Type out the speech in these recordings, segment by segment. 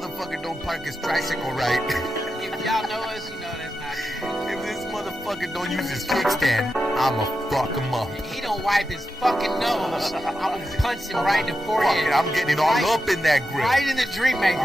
motherfucker don't park his tricycle right. If y'all know us, you know that's not good. If this motherfucker don't use his kickstand, I'ma fuck him up. He don't wipe his fucking nose. I'm gonna punch him right in the Fuck forehead. it, I'm getting all up in that grill. Right in the dream maker.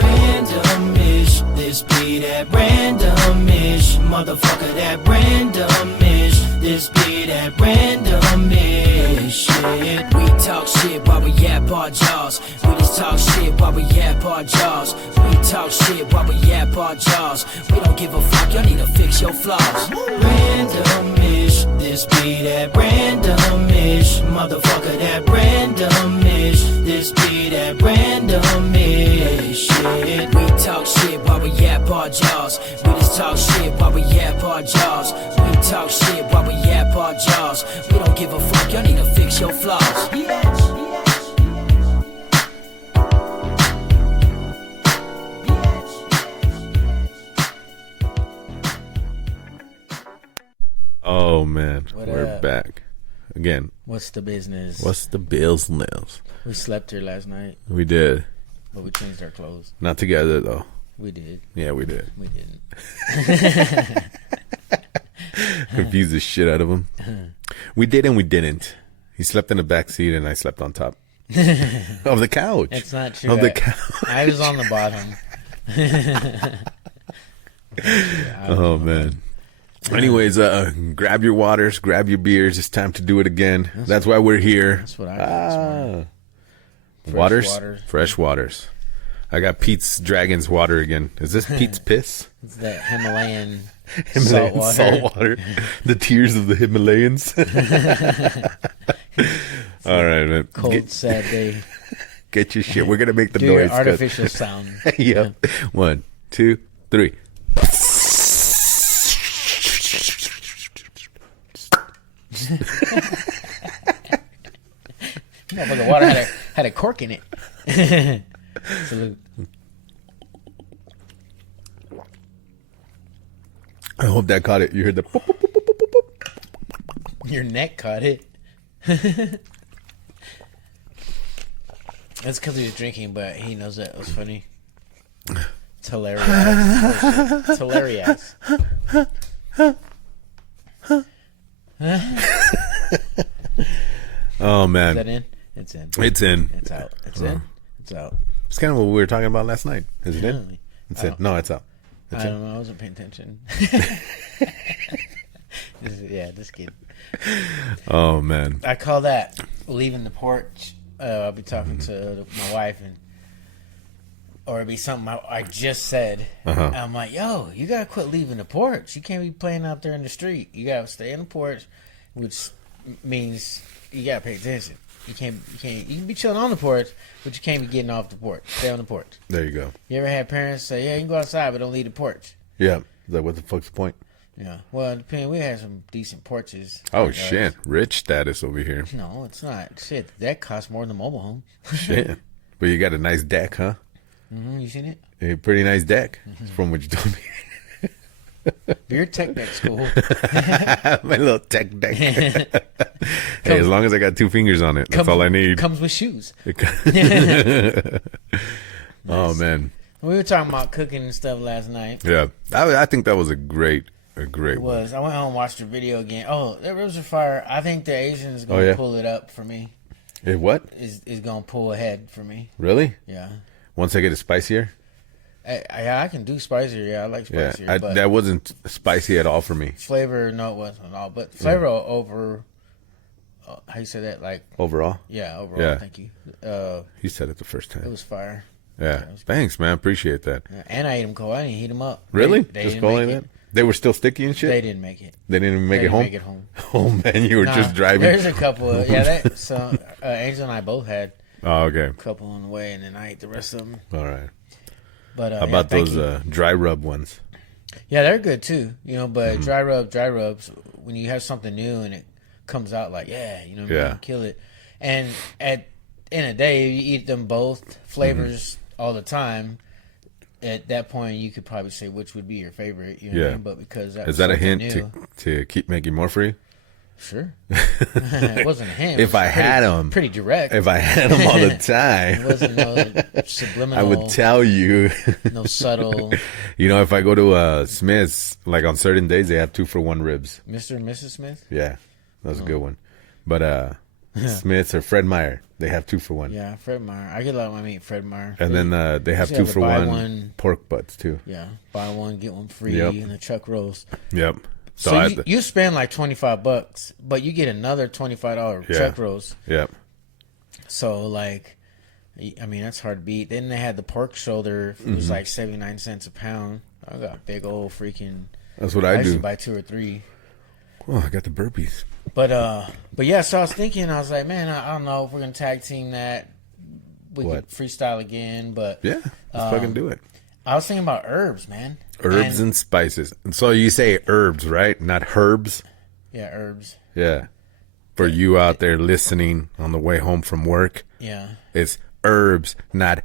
Randomish, this be that randomish, motherfucker, that randomish, this be that randomish shit. We talk shit while we yap our jaws. We just talk shit while we yap our jaws. We talk shit while we yap our jaws. We don't give a fuck, y'all need to fix your flaws. Randomish, this be that randomish, motherfucker, that randomish, this be that randomish shit. We talk shit while we yap our jaws. We just talk shit while we yap our jaws. We talk shit while we yap our jaws. We don't give a fuck, y'all need to fix your flaws. Oh man, What we're up? back again. What's the business? What's the bills nails? We slept here last night, We did but we changed our clothes. not together though. We did. Yeah, we did. We didn't. Confused the shit out of him. We did and we didn't. He slept in the back seat and I slept on top of the couch. It's not true. Of the couch. I was on the bottom. Oh man. Anyways, grab your waters, grab your beers. It's time to do it again. That's why we're here. That's what I got this morning. Waters? Fresh waters. I got Pete's Dragon's water again. Is this Pete's piss? It's that Himalayan Himalayan salt water. salt water. The tears of the Himalayans. All right, man. Cold, sad day. Get your shit. We're going to make the Do noise. your artificial sound. Yeah. 1, 2, 3. Motherfucker, water had a cork in it. Salute. I hope that caught it. You heard the boop, boop, boop, boop, boop, boop. Your neck caught it. That's because he was drinking, but he knows that it was funny. It's hilarious. It's hilarious. Oh, Is man. that in? It's in. It's in. It's out. It's in. It's out. It's kind of what we were talking about last night. Is it in? Really? It's in. No, it's out. It's I in. don't know. I wasn't paying attention. Just kidding. Oh, man. I call that leaving the porch. I'll be talking to my wife, or it'd be something I just said. Uh-huh. I'm like, yo, you gotta quit leaving the porch. You can't be playing out there in the street. You gotta stay in the porch, which means you gotta pay attention. You can be chilling on the porch, but you can't be getting off the porch. Stay on the porch. There you go. You ever had parents say, yeah, you can go outside, but don't leave the porch? Yeah. Like, what the fuck's the point? Yeah. Well, depending, we had some decent porches. Oh, Like, shit. Rich status over here. No, it's not. Shit, that costs more than a mobile home. Shit. But you got a nice deck, huh? You seen it? A pretty nice deck, from what you told me. Beer tech deck school. My little tech deck. Hey, as long as I got 2 fingers on it, that's all I need. Comes with shoes. Oh, man. We were talking about cooking and stuff last night. Yeah. I think that was a great It one. was. I went home and watched the video again. Oh, that Rivers of Fire. I think the Asians going to pull it up for me. Hey, what? Is going to pull ahead for me. Really? Yeah. Once I get it spicier? I can do spicier. Yeah, I like Yeah. spicier. but That wasn't spicy at all for me. flavor, no, it wasn't at all. But flavor over, how you say that? Like, Overall? yeah, overall. Yeah. Thank you. You said it the first It time. was fire. Yeah. Thanks, man. Appreciate that. Yeah, and I ate them cold. I didn't heat them up. Really? They Just didn't cold make like it. that? They were still sticky and shit? They didn't make it. They didn't even make They it didn't home? make it home. Oh, man. You were Nah, just driving. There's a couple of, so Angel and I both had Oh, okay. a couple on the way, and then I ate the rest of them. All right. But How about those dry rub ones? yeah, they're good too. But Mm-hmm. dry rubs, when you have something new and it comes out like, Yeah. kill it. And at end of the day, you eat them both flavors all the time. At that point, you could probably say which would be your favorite. You know what I mean? But because that Is that a hint new, to keep making more for you? Sure. It wasn't him. If I had him. Pretty direct. If I had him all the time. It wasn't no subliminal. I would tell you. No subtle. You know, if I go to Smith's, like on certain days, they have 2-for-1 ribs. Mr. and Mrs. Smith? Yeah, that was a good one. But Smith's or Fred Meyer, they have 2-for-1. Yeah, Fred Meyer. I get a lot of my meat Fred Meyer. And then they have usually have a buy 2-for-1 one. pork butts too. Yeah, buy one, get one free, Yep. and the chuck roast. Yep. So you spend like $25, but you get another $25 chuck roast. Yep. So like, I mean that's hard to beat. Then they had the pork shoulder. It was like 79 cents a pound. I got big old freaking. That's what I used do. to buy 2 or 3. Oh, I got the burpees. But yeah. So I was thinking, I was like, man, I don't know if we're gonna tag team that. We could freestyle again, but Yeah, let's fucking do it. I was thinking about herbs, man. Herbs and spices. And so you say herbs, right? Not herbs. Yeah, herbs. Yeah. For you out there listening on the way home from work, Yeah. it's herbs, not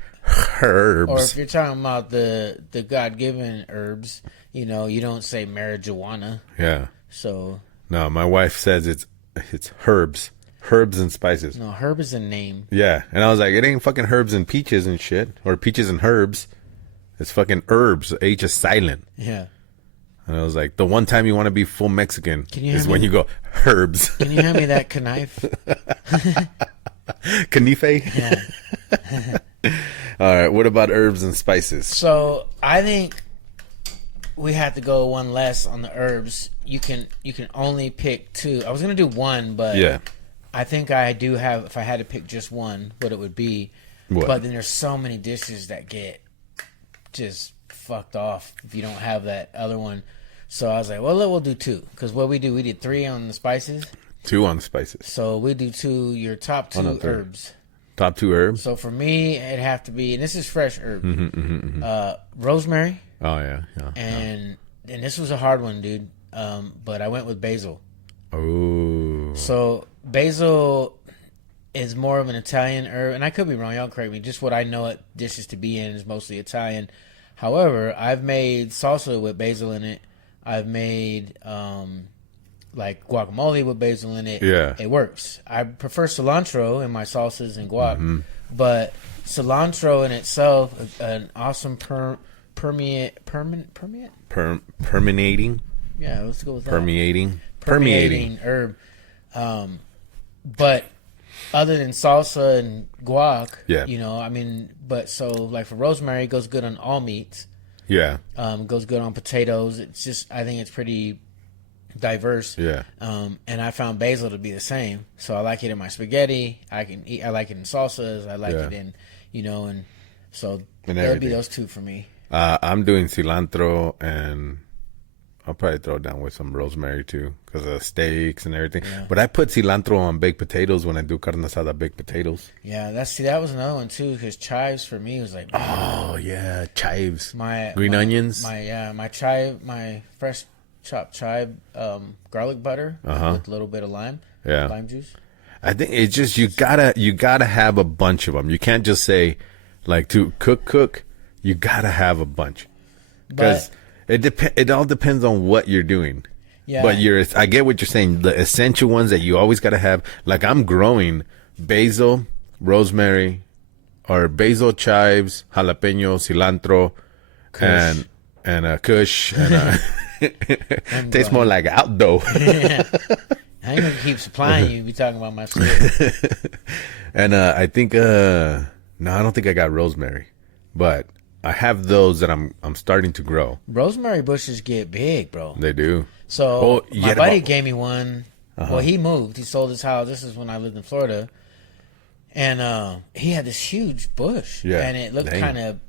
herbs. Or if you're talking about the God-given herbs, you know, you don't say marijuana. Yeah. So No, my wife says it's herbs. Herbs and spices. no, herb is a name. Yeah. And I was like, it ain't fucking herbs and peaches and shit. Or peaches and herbs. It's fucking herbs. H is silent. Yeah. And I was like, the one time you want to be full Mexican you is hand when me- you go, herbs. Can you hand me that knife? Canife? Yeah. All right. What about herbs and spices? So I think we have to go one less on the herbs. You can only pick 2. I was gonna do 1, but Yeah. I think I do have. If I had to pick just one, what it would be. What? But then there's so many dishes that get just fucked off if you don't have that other one. So I was like, well, we'll do 2 because what we did 3 on the spices. 2 on the spices. So we do 2. Your top 2 no, 3. herbs. Top 2 herbs? So for me, it'd have to be, and this is fresh herb, rosemary, Oh, yeah. Yeah. and this was a hard one, dude. But I went with basil. Oh. So basil is more of an Italian herb, and I could be wrong. Y'all correct me. Just what I know it dishes to be in is mostly Italian. However, I've made salsa with basil in it. I've made like guacamole with basil in it. Yeah. It works. I prefer cilantro in my salsas and guac, but cilantro in itself, an awesome permeating. Permeating? Yeah, let's go with that. Permeating herb. But other than salsa and guac, Yeah. you know, I mean, but so like for rosemary, it goes good on all meats. Yeah. Goes good on potatoes. It's just, I think it's pretty diverse. Yeah. And I found basil to be the same. So I like it in my spaghetti. I like it in salsas. I like it in, you know, and so And that would be everything. those 2 for me. I'm doing cilantro, and I'll probably throw it down with some rosemary too because of steaks and everything. Yeah. But I put cilantro on baked potatoes when I do carne asada baked potatoes. Yeah, that was another one too, because chives for me was like, Oh, yeah. Chives. my Green onions. my fresh chopped chive garlic butter with a little bit of lime juice. I think it's just you gotta have a bunch of them. You can't just say like to cook. You gotta have a bunch because it all depends on what you're doing. Yeah, But I get what you're saying. The essential ones that you always gotta have. Like I'm growing basil, rosemary, or basil, chives, jalapeno, cilantro, Kush. and kush. And tastes more like outdoor. I ain't gonna keep supplying you. Be talking about my stuff. And I think no, I don't think I got rosemary, but I have those that I'm starting to grow. Rosemary bushes get big, bro. They do. So you my had buddy about- gave me one. Well, he moved. He sold his house. This is when I lived in Florida, and he had this huge bush, Yeah, and it looked dang. kind of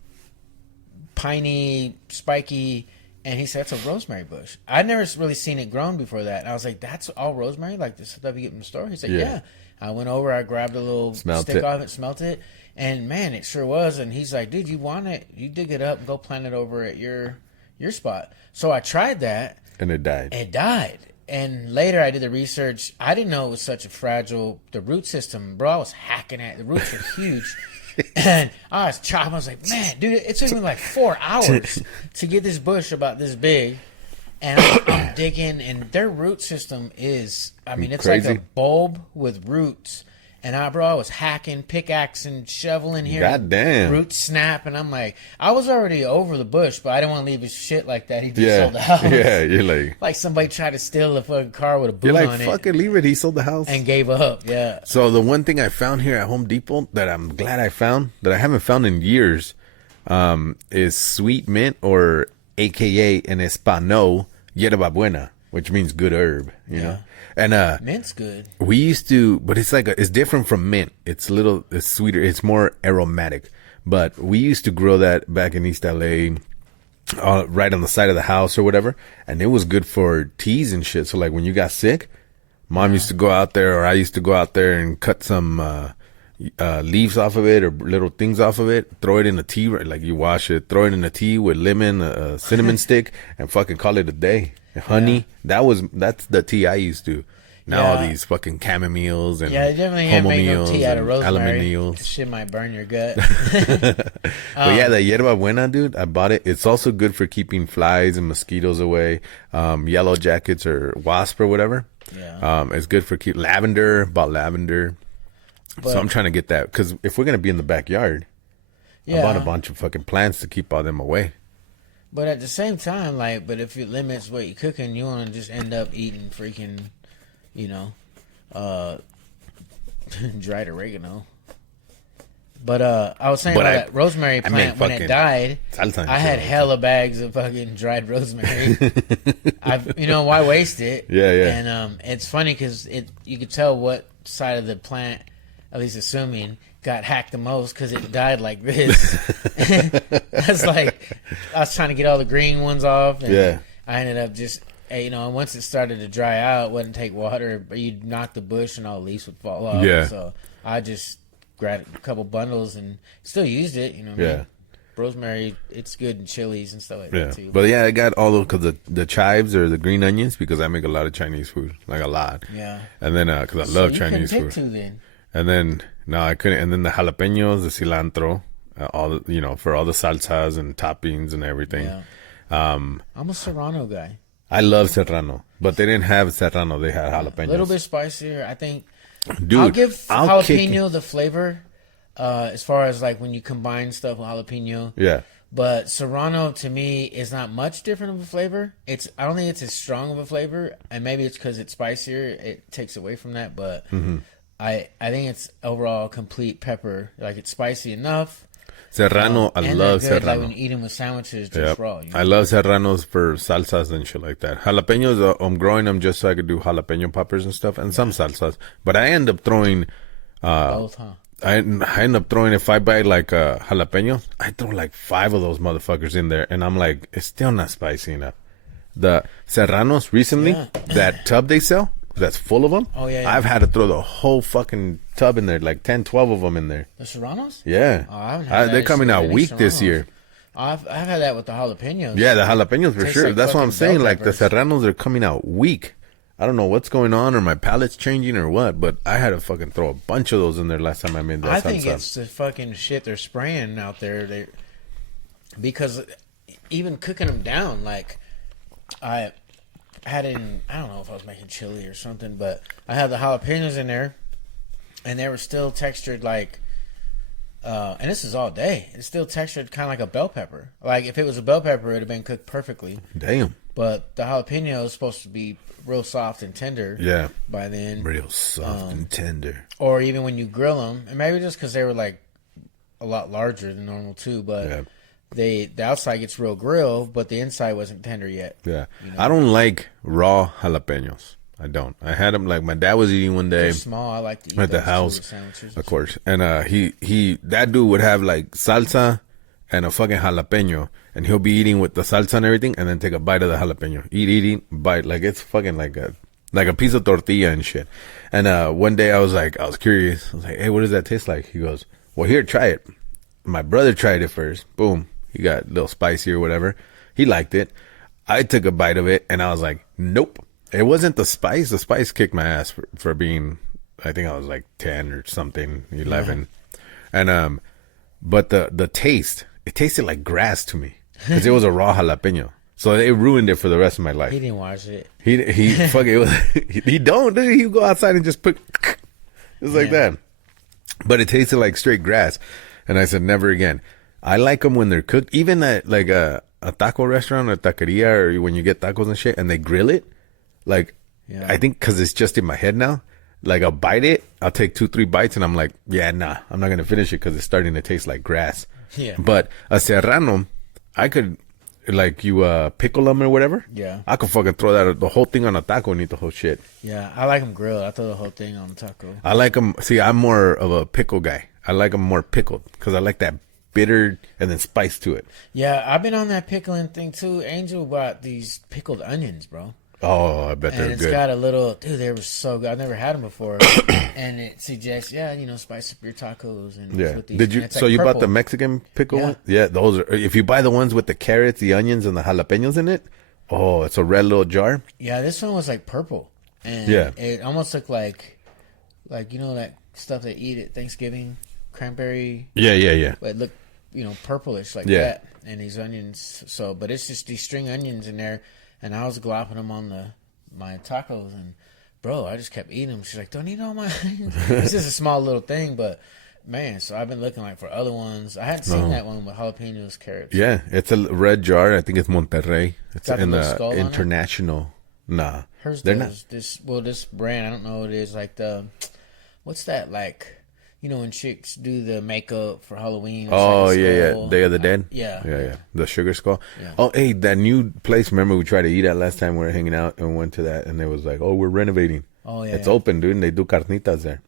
piney, spiky. And he said, "That's a rosemary bush." I'd never really seen it grown before that. And I was like, "That's all rosemary, like the stuff you get from the store?" He said, Yeah. "Yeah." I went over. I grabbed a little Smelt stick it. off it, smelt it, and man, it sure was. And he's like, "Dude, you want it? You dig it up, and go plant it over at your spot." So I tried that. And it died. It died. And later I did the research. I didn't know it was such a fragile, the root system, bro. I was hacking at it. The roots are huge. And I was chopping. I was like, man, dude, it took me like 4 hours to get this bush about this big. And I'm digging, and their root system is, I mean, it's Crazy. like a bulb with roots. And I was hacking, pickaxing, shoveling here. God damn. Roots snap, and I'm like, I was already over the bush, but I didn't want to leave his shit like that. He just Yeah. sold the house. Yeah, you're like Somebody tried to steal the fucking car with a boot you're like on fuck it it, leave it. He sold the house. and gave up. Yeah. So the one thing I found here at Home Depot that I'm glad I found that I haven't found in years is sweet mint, or AKA in Espanol, hierba buena, which means good herb, you know. And Mint's good. we used to, but it's like it's different from mint. It's sweeter. It's more aromatic. But we used to grow that back in East LA, right on the side of the house or whatever, and it was good for teas and shit. So like when you got sick, Mom used to go out there, or I used to go out there and cut some leaves off of it or little things off of it, throw it in a tea, like you wash it, throw it in a tea with lemon, a cinnamon stick, and fucking call it a day. Honey, that's the tea I used to. Now all these fucking chamomiles and Yeah, definitely can't make no tea out of rosemary. aluminials. Shit might burn your gut. But yeah, the hierba buena, dude, I bought it. It's also good for keeping flies and mosquitoes away, yellow jackets or wasp or whatever. Yeah. It's good for bought lavender. So I'm trying to get that, because if we're going to be in the backyard, I bought a bunch of fucking plants to keep all them away. But at the same time, but if it limits what you're cooking, you want to just end up eating freaking, dried oregano. But I was saying about that rosemary plant, when it died, I had hella bags of fucking dried rosemary. Why waste it? Yeah, yeah. And it's funny because you could tell what side of the plant, at least assuming, got hacked the most, because it died like this. That's like, I was trying to get all the green ones off, and I ended up just, and once it started to dry out, it wouldn't take water, but you'd knock the bush and all the leaves would fall off. Yeah. So I just grabbed a couple bundles and still used it. I mean? Rosemary, it's good in chilies and stuff like that too. But yeah, I got all of, because the chives or the green onions, because I make a lot of Chinese food, like a lot. Yeah. And then because I love Chinese food. Two, then. And then no, I couldn't. And then the jalapenos, the cilantro, for all the salsas and toppings and everything. Yeah. I'm a serrano guy. I love serrano, but they didn't have serrano. They had jalapenos. A little bit spicier, I think. Dude, I'll give jalapeno the flavor, as far as like when you combine stuff with jalapeno. Yeah. But serrano to me is not much different of a flavor. I don't think it's as strong of a flavor, and maybe it's because it's spicier. It takes away from that, but I think it's overall complete pepper. Like, it's spicy enough. Serrano, I love good, serrano. Like when you eat them with sandwiches, just raw. I love serranos for salsas and shit like that. Jalapenos, I'm growing them just so I could do jalapeno poppers and stuff, and some salsas. But I end up throwing both, huh? I end up throwing, if I buy like jalapenos, I throw like 5 of those motherfuckers in there, and I'm like, it's still not spicy enough. The serranos recently, that tub they sell, that's full of them. Oh, yeah. I've had to throw the whole fucking tub in there, like 10, 12 of them in there. The serranos? Yeah. Oh, I haven't had that. They're coming out weak this serranos. year. I've had that with the jalapenos. Yeah, the jalapenos for Tastes sure. like That's what I'm fucking saying. bell Like, the peppers. serranos are coming out weak. I don't know what's going on, or my palate's changing, or what, but I had to fucking throw a bunch of those in there last time I made that I salsa. think it's the fucking shit they're spraying out there. Because even cooking them down, like, I had I don't know if I was making chili or something, but I had the jalapenos in there, and they were still textured like, and this is all day. It's still textured kind of like a bell pepper. Like, if it was a bell pepper, it would have been cooked perfectly. Damn. But the jalapeno is supposed to be real soft and tender. Yeah. By then. Real soft and tender. Or even when you grill them, and maybe just because they were like a lot larger than normal too, but the outside gets real grill, but the inside wasn't tender yet. Yeah. I don't like raw jalapenos. I don't. I had them, like, my dad was eating one day. They're small. I like to eat at the those house, too, sandwiches. of course. And that dude would have like salsa and a fucking jalapeno, and he'll be eating with the salsa and everything, and then take a bite of the jalapeno. Eat, bite. Like, it's fucking like a piece of tortilla and shit. And one day I was curious. I was like, hey, what does that taste like? He goes, well, here, try it. My brother tried it first. Boom. He got a little spicy or whatever. He liked it. I took a bite of it, and I was like, nope. It wasn't the spice. The spice kicked my ass for being, I think I was like 10 or something, 11. Yeah. And but the taste, it tasted like grass to me, because it was a raw jalapeno. So it ruined it for the rest of my life. He didn't watch it. He fucking he don't. He go outside and just put just like that. But it tasted like straight grass, and I said never again. I like them when they're cooked, even at like a taco restaurant or taqueria, or when you get tacos and shit, and they grill it. Like I think because it's just in my head now. Like I'll bite it, I'll take 2-3 bites, and I'm like, yeah, nah, I'm not gonna finish it because it's starting to taste like grass. Yeah. But a serrano, I could. Like you pickle them or whatever. Yeah. I could fucking throw that the whole thing on a taco and eat the whole shit. Yeah, I like them grilled. I throw the whole thing on the taco. I like them. See, I'm more of a pickle guy. I like them more pickled because I like that bitter and then spice to it. Yeah, I've been on that pickling thing too. Angel bought these pickled onions, bro. Oh, I bet they're And it's good. got a little, dude, they were so good. I've never had them before. And it suggests, spice up your tacos. And Yeah. with these, Did you? and it's So like you bought purple. the Mexican pickle Yeah. one? Yeah, those are. If you buy the ones with the carrots, the onions, and the jalapenos in it, oh, it's a red little jar. Yeah, this one was like purple. And Yeah. it almost looked like that stuff they eat at Thanksgiving, cranberry. Yeah. But it looked, purplish like Yeah. that. And these onions. So, but it's just these string onions in there. And I was glopping them on my tacos, and bro, I just kept eating them. She's like, don't eat all my onions. It's just a small little thing, but man, so I've been looking like for other ones. I hadn't seen that one with jalapenos, carrots. Yeah, it's a red jar. I think it's Monterrey. It's Got the in little the skull on it? international. Nah, Hers they're does this brand, I don't know what it is, like what's that, like, when chicks do the makeup for Halloween. It's Oh, like a yeah. skull. Day of the Dead? Yeah. The sugar skull. Yeah. Oh, hey, that new place, remember we tried to eat at last time we were hanging out and went to that, and it was like, oh, we're renovating. Oh, yeah. It's open, dude, and they do carnitas there.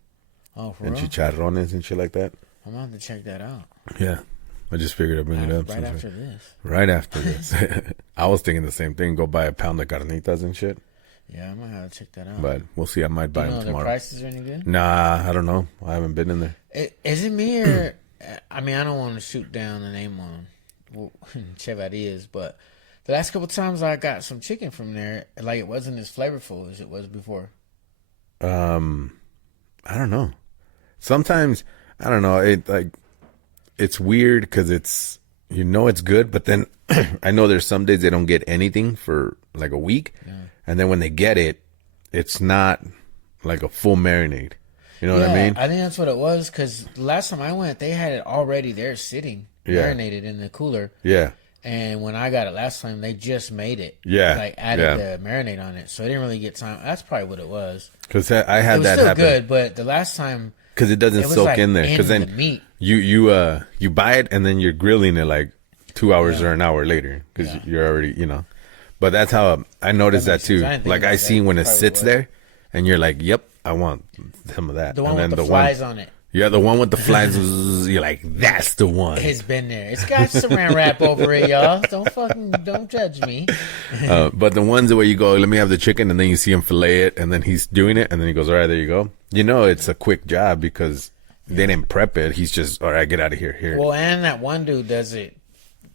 Oh, for And real? chicharrones and shit like that. I'm going to have to check that out. Yeah. I just figured I'd bring it up. Right since after this. Right after this. I was thinking the same thing. Go buy a pound of carnitas and shit. Yeah, I might have to check that out. But we'll see. I might buy Do you them know their tomorrow. prices are any good? Nah, I don't know. I haven't been in there. Is it me or I mean, I don't want to shoot down the name on Chevaliers, but the last couple times I got some chicken from there, like it wasn't as flavorful as it was before. I don't know. Sometimes I don't know. It's weird because it's it's good, but then I know there's some days they don't get anything for like a week, and then when they get it, it's not like a full marinade. You know what I mean? I think that's what it was, because last time I went, they had it already there sitting, marinated in the cooler. Yeah. And when I got it last time, they just made it. Yeah, Like added the marinade on it. So I didn't really get time. That's probably what it was. Because I It had was that still happen. good, but the last time Because it doesn't it was soak like in there. Because the then meat. you buy it and then you're grilling it like 2 hours or an hour later because you're already But that's how I noticed that makes sense. too. I didn't think Like I about see that. when it Probably sits was. there, and you're like, "Yep, I want some of that." The one and with then the flies on it. Yeah, the one with the flies. You're like, "That's the one." It's been there. It's got saran wrap over it, y'all. Don't judge me. But the ones where you go, "Let me have the chicken," and then you see him fillet it, and then he's doing it, and then he goes, "All right, there you go." It's a quick job because they didn't prep it. He's just, "All right, get out of here." Here. Well, and that one dude does it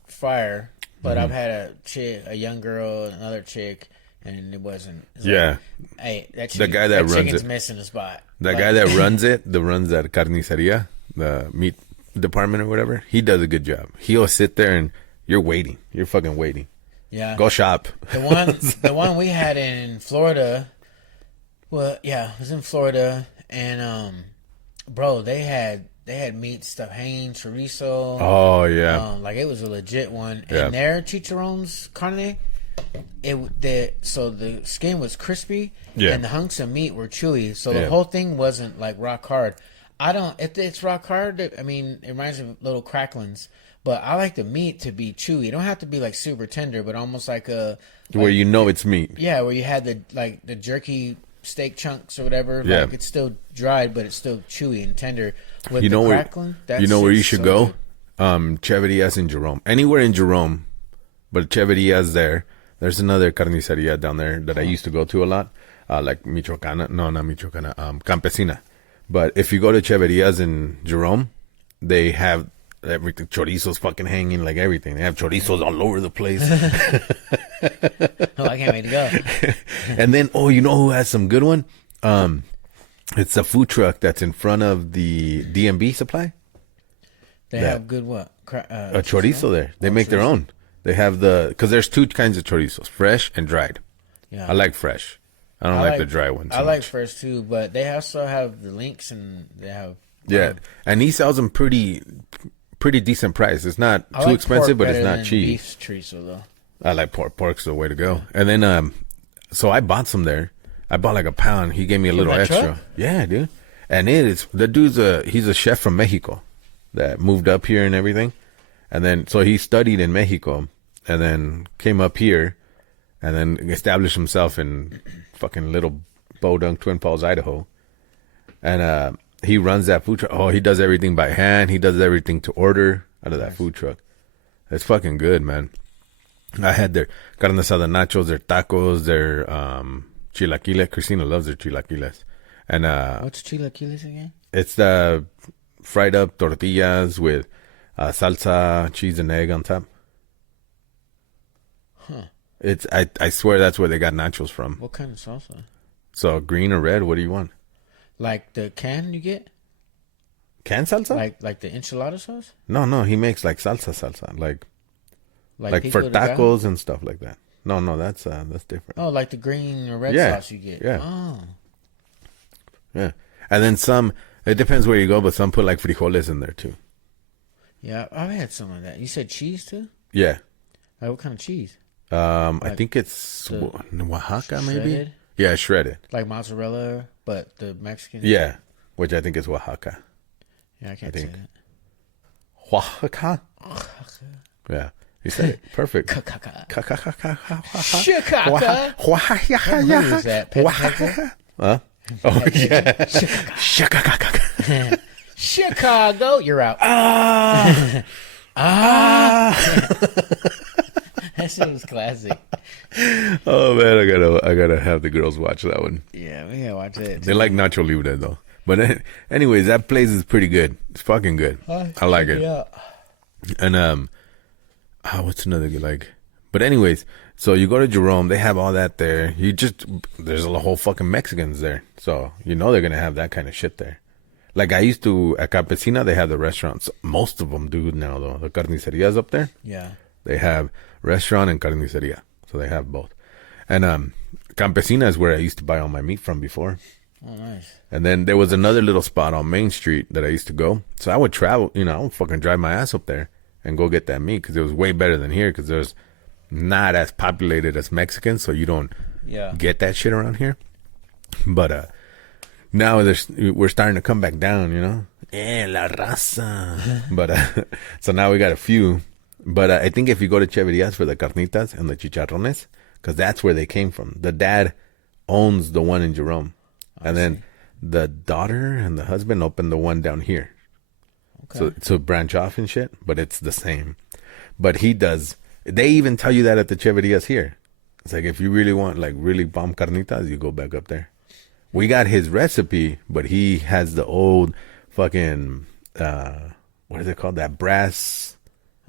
fire. But Mm-hmm. I've had a young girl, another chick, and it wasn't. It's Yeah. Like, hey, that The guy that runs chicken's it. missing a spot. That Like, guy that runs that carniceria, the meat department or whatever, he does a good job. He'll sit there and you're waiting. You're fucking waiting. Yeah. Go shop. The one we had in Florida. Well, yeah, it was in Florida, and bro, they had meat stuff hanging, chorizo. Oh, yeah. Like it was a legit one. Yeah. And their chicharrones carne, so the skin was crispy, Yeah. and the hunks of meat were chewy. So the Yeah. whole thing wasn't like rock hard. If it's rock hard, I mean, it reminds me of little cracklings. But I like the meat to be chewy. It don't have to be like super tender, but almost like Where it's meat. yeah, where you had the jerky steak chunks or whatever. Yeah. Like it's still dried, but it's still chewy and tender. With You know the where crackling, that you know where you shit's should so go? good. Cheverias in Jerome. Anywhere in Jerome, but Cheverias there. There's another carniceria down there that I used to go to a lot, like Michoacana. No, not Michoacana. Campesina. But if you go to Cheverias in Jerome, they have everything. Chorizos fucking hanging, like everything. They have chorizos all over the place. Oh, I can't wait to go. And then, you know who has some good one? It's a food truck that's in front of the DMB supply. They have good what? A chorizo there. They make their own. They have because there's two kinds of chorizos, fresh and dried. Yeah. I like fresh. I don't like the dry ones. I like fresh too, but they also have the links and they have. Yeah, and he sells them pretty decent price. It's not too expensive, but it's not cheap. Beef chorizo though. I like pork. Pork's the way to go. Yeah. And then so I bought some there. I bought like a pound. He gave me a little extra. Truck? Yeah, dude. And the dude's he's a chef from Mexico that moved up here and everything. And then so he studied in Mexico and then came up here and then established himself in fucking little Bodunk, Twin Falls, Idaho. And he runs that food truck. Oh, he does everything by hand. He does everything to order out of that food truck. It's fucking good, man. I had their carne asada nachos, their tacos, their chilaquiles. Christina loves their chilaquiles. And what's chilaquiles again? It's the fried up tortillas with salsa, cheese, and egg on top. Huh. It's I swear that's where they got nachos from. What kind of salsa? So green or red? What do you want? Like the can you get? Canned salsa? Like the enchilada sauce? No. He makes like salsa, like for tacos and stuff like that. No, that's different. Oh, like the green or red sauce you get. Yeah. Oh. Yeah. And then some. It depends where you go, but some put like frijoles in there too. Yeah, I've had some of that. You said cheese too? Yeah. Like what kind of cheese? I think it's Oaxaca, maybe. Shredded? Yeah, shredded. Like mozzarella, but the Mexican. Yeah, which I think is Oaxaca. Yeah, I can't say that. Oaxaca. Yeah, you said it perfect. Chicago. Who is that? Huh? Oh yeah. Chicago. You're out. That shit was classic. Oh man, I gotta have the girls watch that one. Yeah, we gotta watch it. They like Nacho Libre though. But anyways, that place is pretty good. It's fucking good. I like it. Yeah. And what's another good like? But anyways, so you go to Jerome, they have all that there. There's a whole fucking Mexicans there, so you know they're gonna have that kind of shit there. Like I used to at Campesina, they have the restaurants. Most of them do now though. The carnicerias up there. Yeah. They have restaurant and carniceria, so they have both. And Campesina is where I used to buy all my meat from before. Oh, nice. And then there was another little spot on Main Street that I used to go. So I would travel, I would fucking drive my ass up there and go get that meat because it was way better than here because there's not as populated as Mexican, so you don't get that shit around here. But now we're starting to come back down, la raza. But so now we got a few. But I think if you go to Cheverias for the carnitas and the chicharrones, because that's where they came from. The dad owns the one in Jerome. And then the daughter and the husband opened the one down here. Okay. So branch off and shit, but it's the same. But they even tell you that at the Cheverias here. It's like if you really want like really bomb carnitas, you go back up there. We got his recipe, but he has the old fucking, what is it called? That brass...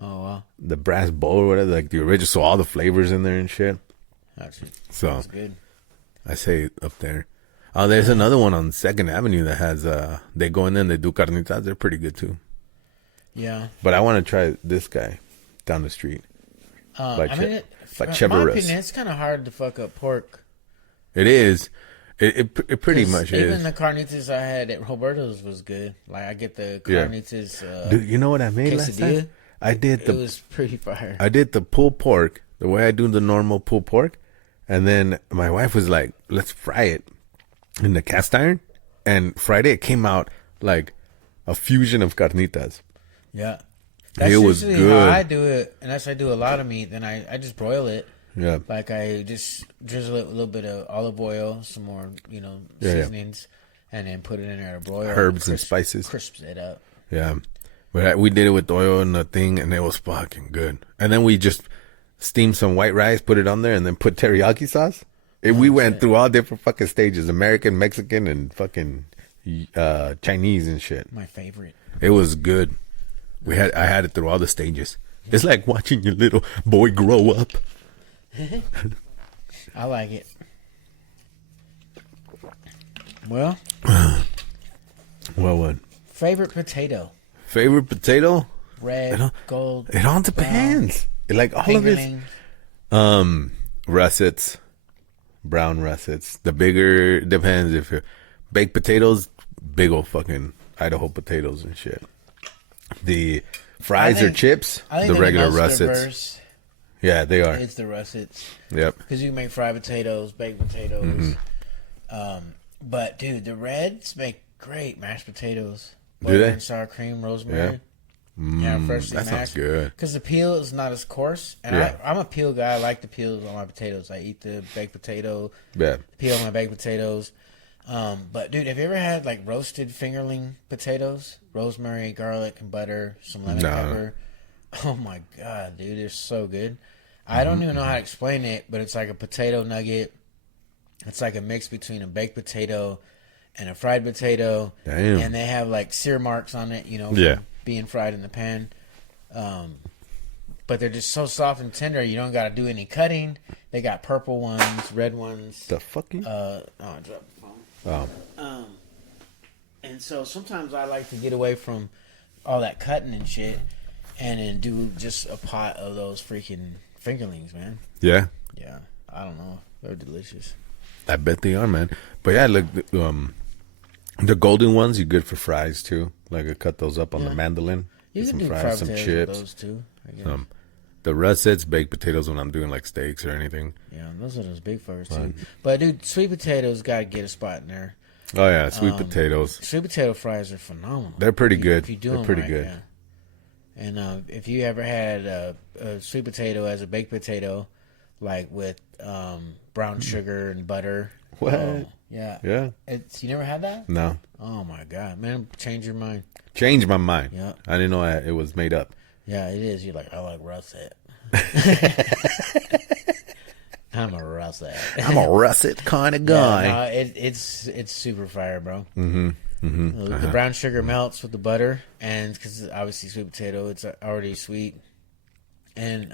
Oh, wow. The brass bowl or whatever, like the original, so all the flavors in there and shit. That's good. I say up there. Oh, there's another one on 2nd Avenue that has, they go in there and they do carnitas. They're pretty good too. Yeah. But I want to try this guy down the street. In my opinion, it's kind of hard to fuck up pork. It is. It pretty much is. Even the carnitas I had at Roberto's was good. Like I get the carnitas. Dude, you know what I made last time? It was pretty fire. I did the pulled pork the way I do the normal pulled pork, and then my wife was like, "Let's fry it in the cast iron," and fried it. It came out like a fusion of carnitas. Yeah, that's usually how I do it, and that's how I do a lot of meat. Then I just broil it. Yeah, like I just drizzle it with a little bit of olive oil, some more seasonings, and then put it in there to broil. Herbs and spices. Crisps it up. Yeah. But we did it with oil and the thing, and it was fucking good. And then we just steamed some white rice, put it on there, and then put teriyaki sauce. We went through all different fucking stages: American, Mexican, and fucking Chinese and shit. My favorite. It was good. I had it through all the stages. It's like watching your little boy grow up. I like it. Well, what? Favorite potato. Favorite potato? Red, gold. It all depends. like all of it. Fingerling. Russets, brown russets. The bigger depends if you're baked potatoes, big old fucking Idaho potatoes and shit. The fries or chips, the regular russets. Yeah, they are. It's the russets. Yep. Because you can make fried potatoes, baked potatoes. But dude, the Reds make great mashed potatoes. Do they? And sour cream, rosemary. Yeah, freshly that mashed. sounds good. Because the peel is not as coarse. And I'm a peel guy. I like the peels on my potatoes. I eat the baked potato. Yeah. Peel on my baked potatoes. But dude, have you ever had like roasted fingerling potatoes? Rosemary, garlic, and butter, some lemon pepper. Oh my god, dude, they're so good. I don't even know how to explain it, but it's like a potato nugget. It's like a mix between a baked potato and a fried potato. Damn. And they have like sear marks on it, from being fried in the pan. But they're just so soft and tender. You don't got to do any cutting. They got purple ones, red ones. The fucking? I dropped the phone. Oh. And so sometimes I like to get away from all that cutting and shit, and then do just a pot of those freaking fingerlings, man. Yeah. Yeah, I don't know. They're delicious. I bet they are, man. But yeah, look, the golden ones, you're good for fries too. Like I cut those up on the mandolin. You Get can some do fries, some with chips. those too, I guess. The russets, baked potatoes when I'm doing like steaks or anything. Yeah, those are those big fuckers too. But dude, sweet potatoes got to get a spot in there. Oh yeah, sweet potatoes. Sweet potato fries are phenomenal. They're pretty good. If you do They're them pretty right, good. Yeah. And if you ever had a sweet potato as a baked potato, like with brown sugar and butter. What? Yeah. Yeah. You never had that? No. Oh my god, man! Change your mind. Change my mind. Yeah. I didn't know it was made up. Yeah, it is. You're like, I like russet. I'm a russet. I'm a russet kind of guy. Yeah, no, it's super fire, bro. The brown sugar melts with the butter, and because obviously sweet potato, it's already sweet, and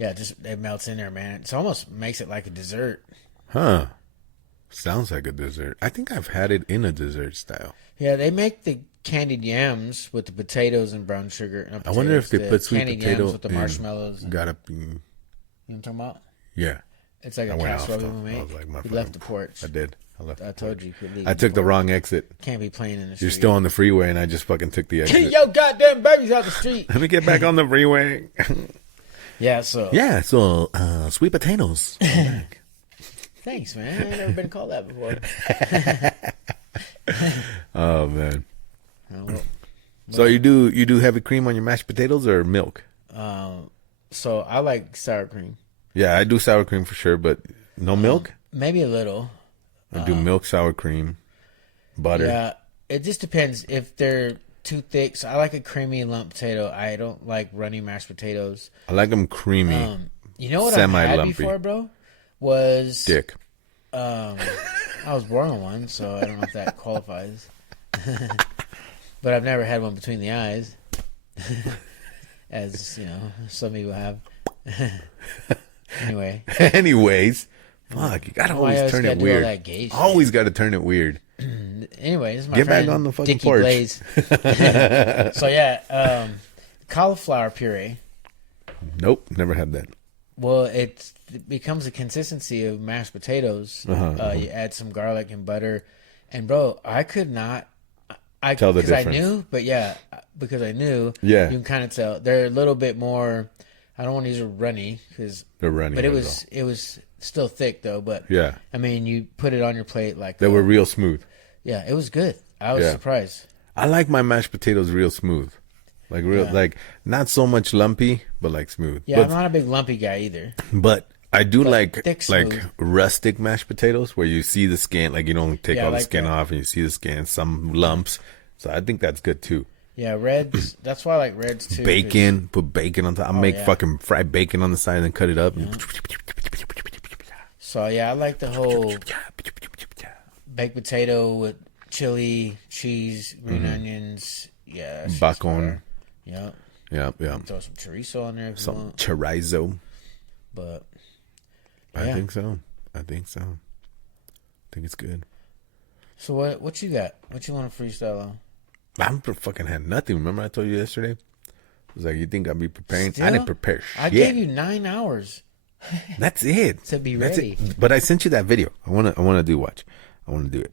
just it melts in there, man. It almost makes it like a dessert. Huh. Sounds like a dessert. I think I've had it in a dessert style. Yeah, they make the candied yams with the potatoes and brown sugar. I wonder if they put sweet candied potato yams with the marshmallows. Gotta be. You know what I'm talking about? Yeah. It's like a I went casserole off, we though. made. I was like, my We fucking- left the porch. I did. I left. I told you could leave. I took the wrong exit. Can't be playing in the street. You're still on the freeway, and I just fucking took the exit. Get your goddamn babies out the street. Let me get back on the freeway. Yeah, so. Yeah, so sweet potatoes. Thanks, man. I ain't never been called that before. Oh man. Well, So you do heavy cream on your mashed potatoes or milk? so I like sour cream. Yeah, I do sour cream for sure, but no milk? Maybe a little. I do milk, sour cream, butter. Yeah, it just depends if they're too thick. So I like a creamy lump potato. I don't like runny mashed potatoes. I like them creamy. You know what I've had Semi-lumpy. before, bro? Was Dick. I was born on one, so I don't know if that qualifies. But I've never had one between the eyes, as you know, some people have. Anyway. Anyways, fuck, you gotta Why always turn gotta it do all weird. that gay shit? Always gotta turn it weird. Anyway, this is my Get back friend, on the fucking Dickie porch. Blaze. So yeah, cauliflower puree. Nope, never had that. Well, it becomes a consistency of mashed potatoes. You add some garlic and butter, and bro, I could not. I Tell the because I difference. knew, but yeah, because I knew. Yeah. You can kind of tell they're a little bit more. I don't want to use a runny because They're running. but it was still thick though. But Yeah. I mean, you put it on your plate like They were real smooth. yeah, it was good. I was Yeah. surprised. I like my mashed potatoes real smooth. Like real, like not so much lumpy, but like smooth. Yeah, I'm not a big lumpy guy either. But I do like thick, smooth. rustic mashed potatoes where you see the skin, like you don't take Yeah, I all the like skin that. off and you see the skin, some lumps. So I think that's good too. Yeah, reds. That's why I like reds too. 'cause- Bacon, put bacon on top. I make yeah. fucking fried bacon on the side and then cut it up. So yeah, I like the whole baked potato with chili, cheese, green onions. Yeah, that shit's Bacon. fire. Yeah, Yeah, yeah. throw some chorizo on there if you Some want. chorizo. But I yeah. think so. I think it's good. So what you got? What you want to freestyle on? I fucking had nothing. Remember I told you yesterday? It's like, you think I'll be preparing? Still? I didn't prepare shit. I gave you 9 hours. That's it. To be That's ready. it. But I sent you that video. I wanna watch. I wanna do it.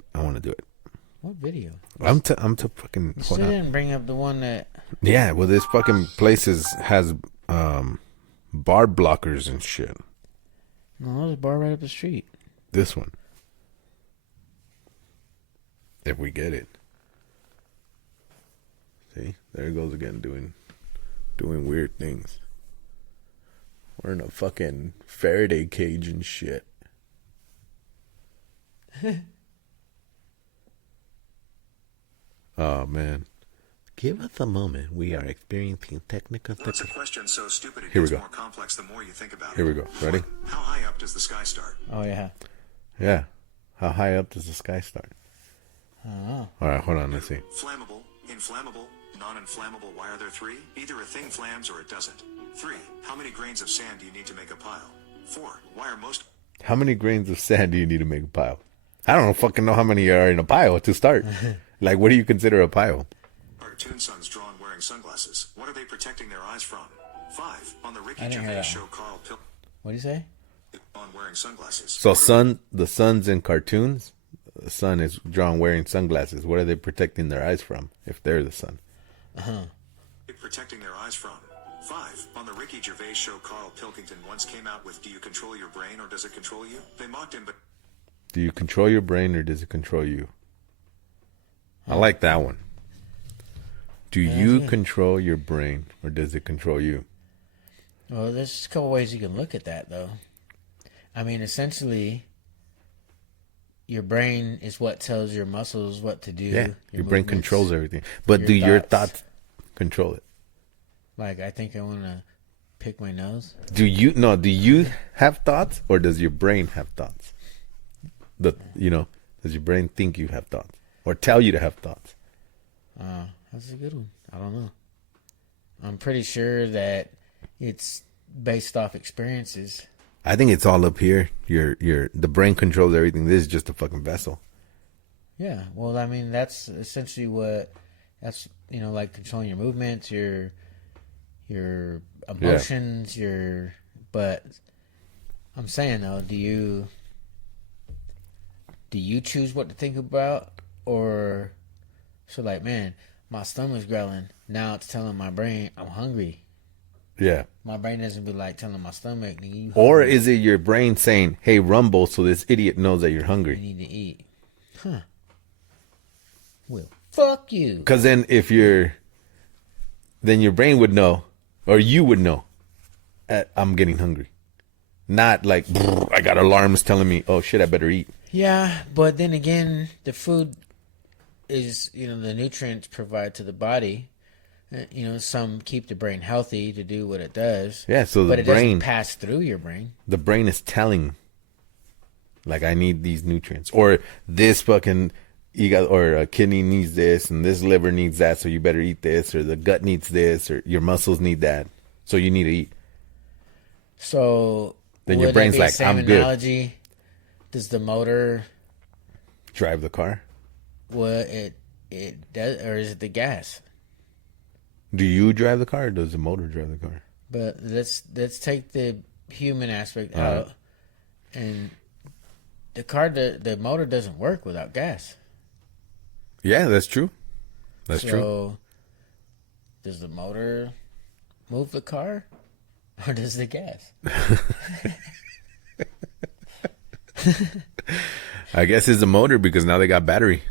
What video? I'm to fucking You hold still on. didn't bring up the one that... Yeah, well, this fucking place has bar blockers and shit. No, there's a bar right up the street. This one. If we get it. See, there it goes again, doing weird things. We're in a fucking Faraday cage and shit. Oh man, give us a moment. We are experiencing technical What's a difficulties. question so stupid it Here we gets go. more complex the more you think about it? Here we go. Ready? One, how high up does the sky start? Oh, yeah. Yeah. How high up does the sky start? Oh. All right, hold on. Let's see. Flammable, inflammable, non-inflammable. Why are there three? Either a thing flams or it doesn't. 3. How many grains of sand do you need to make a pile? 4. Why are most... How many grains of sand do you need to make a pile? I don't fucking know how many are in a pile to start. Like, what do you consider a pile? Cartoon sons drawn wearing sunglasses. What are they protecting their eyes from? 5. On the Ricky I didn't hear Gervais that show, one. Carl Pilkington What do you say? on wearing sunglasses. So, the sun's in cartoons. The sun is drawn wearing sunglasses. What are they protecting their eyes from if they're the sun? Protecting their eyes from. 5. On the Ricky Gervais show, Carl Pilkington once came out with, "Do you control your brain or does it control you?" They mocked him, but Do you control your brain or does it control you? I like that one. Do you control your brain or does it control you? Well, there's a couple ways you can look at that, though. I mean, essentially, your brain is what tells your muscles what to do. Yeah, your brain movements. controls everything. But your do your thoughts. thoughts control it? Like, I think I want to pick my nose. Do you have thoughts or does your brain have thoughts? Does your brain think you have thoughts or tell you to have thoughts? That's a good one. I don't know. I'm pretty sure that it's based off experiences. I think it's all up here. The brain controls everything. This is just a fucking vessel. Yeah. Well, I mean, that's essentially that's like controlling your movements, your emotions, but I'm saying though, do you choose what to think about? Or so like, man, my stomach's growling, now it's telling my brain I'm hungry. Yeah. My brain doesn't be like telling my stomach, you Or hungry. is it your brain saying, "Hey, rumble," so this idiot knows that you're You hungry? need to eat. Huh. Well, fuck you. Because then then your brain would know, or you would know, I'm getting hungry. Not like, I got alarms telling me, oh shit, I better eat. Yeah, but then again, the food is, the nutrients provide to the body. Some keep the brain healthy to do what it does. Yeah, so but the it brain, doesn't pass through your brain. the brain is telling, like, I need these nutrients, or this fucking, or a kidney needs this, and this liver needs that, so you better eat this, or the gut needs this, or your muscles need that, so you need to eat. So Then would your that brain's be the like, same I'm good. analogy? Does the motor Drive the car. what it does, or is it the gas? Do you drive the car, or does the motor drive the car? But let's take the human aspect All right. out, and the motor doesn't work without gas. Yeah, that's true. That's true. So, does the motor move the car, or does the gas? I guess it's the motor because now they got battery.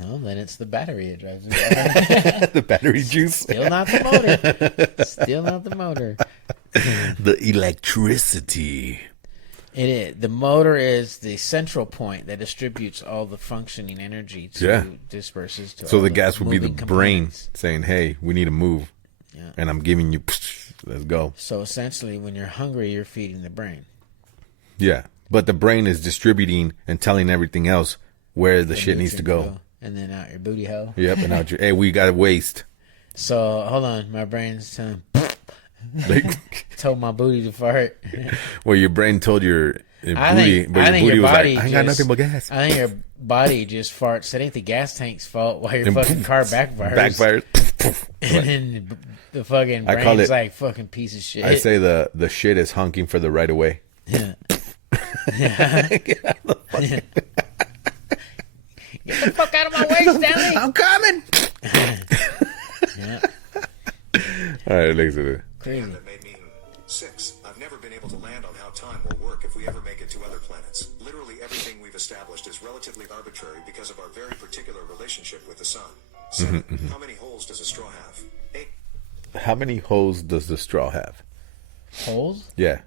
No, then it's the battery that drives the car. The battery juice. Still not the motor. Still not the motor. The electricity. It is. The motor is the central point that distributes all the functioning energy to disperses to. So all the gas would be the moving brain components. saying, "Hey, we need to move," Yeah. and I'm giving you, let's go. So essentially, when you're hungry, you're feeding the brain. Yeah, but the brain is distributing and telling everything else where the shit needs to nutrient go. And then out your booty hole. Yep, and out your, hey, we got waste. So hold on, my brain's Like, told my booty to fart. well, your brain told your your I booty, think, but I your think booty your was body like, I ain't got just- nothing but gas. I think your body just farts. It ain't the gas tank's fault why your And fucking poof, car backfires. Backfires. And then the fucking I call brain's it- like fucking piece of shit. I say the shit is honking for the right of way. Yeah. Get the fuck out of my way, Stanley. I'm coming. Yeah, All right, listen. crazy. That made me 6. I've never been able to land on how time will work if we ever make it to other planets. Literally everything we've established is relatively arbitrary because of our very particular relationship with the sun. 7. How many holes does a straw have? 8. How many holes does the straw have? Holes? Yeah.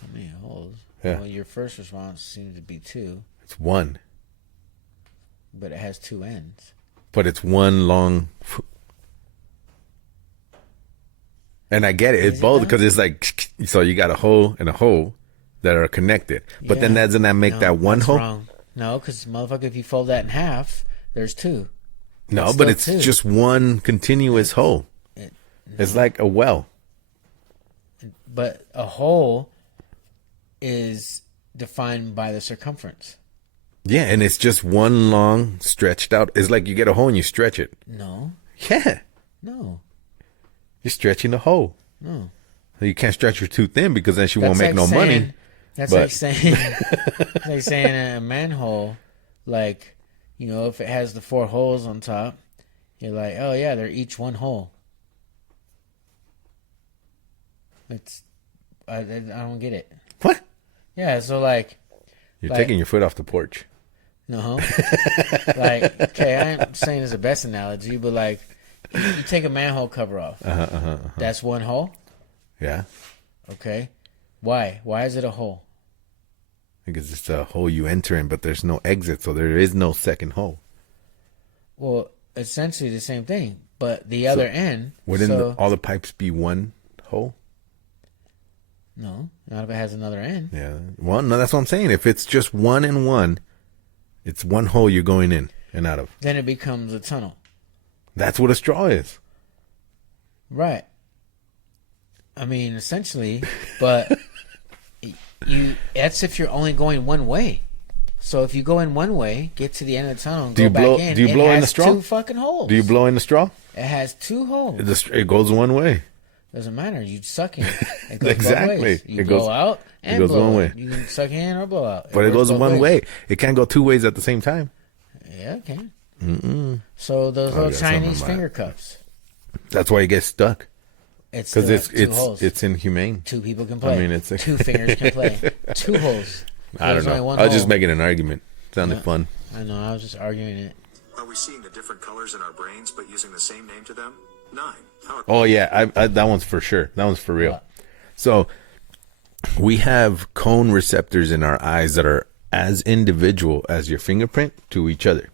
How many holes? Yeah. Well, your first response seems to be 2, It's one. but it has 2 ends. But it's one long. And I get it. It's Is it both now? because it's like, so you got a hole and a hole that are connected. But then Yeah. doesn't that make No, that one that's hole? wrong. No, because motherfucker, if you fold that in half, there's 2. No, It's but still it's two. just one continuous hole. It's like a well. But a hole is defined by the circumference. Yeah, and it's just one long stretched out. It's like you get a hole and you stretch it. No, Yeah. no, You're stretching the hole. no. You can't stretch her too thin because then she won't That's make no like money. saying- That's but- like saying, it's like saying a manhole, like, you know, if it has the 4 holes on top, you're like, oh yeah, they're each one hole. It's, I don't get it. What? Yeah, so like, You're Like- taking your foot off the porch. no, like, okay, I ain't saying it's the best analogy, but like, you take a manhole cover off. That's one hole. Yeah. Okay, why? Why is it a hole? Because it's a hole you enter in, but there's no exit, so there is no second hole. Well, essentially the same thing, but the other end. Wouldn't so, all the pipes be one hole? no, not if it has another end. Yeah. Well, no, that's what I'm saying. If it's just one and one, it's one hole you're going in and out of. Then it becomes a tunnel. That's what a straw is. Right. I mean, essentially, but that's if you're only going one way. So if you go in one way, get to the end of the tunnel, and Do go you blow- back in, do you it blow in has the straw? 2 fucking holes. Do you blow in the straw? It has 2 holes. It goes one way. Doesn't matter. You suck in. It goes Exactly. both ways. You It blow goes- out and goes blow one in. way. You can suck in or blow out. But it works goes both one ways. way. It can't go 2 ways at the same time. Yeah, it can. So those little got something Chinese in mind. finger cuffs. That's why you get stuck. It's Because still has 2 holes. it's inhumane. 2 people can play. mean, it's a- 2 fingers can play. 2 holes. I don't There's only know. one I was just hole. making an argument. Sounded Yeah. fun. I know. I was just arguing it. Are we seeing the different colors in our brains but using the same name to them? 9. How are Oh yeah, I that one's for sure. That one's for real. What? So we have cone receptors in our eyes that are as individual as your fingerprint to each other.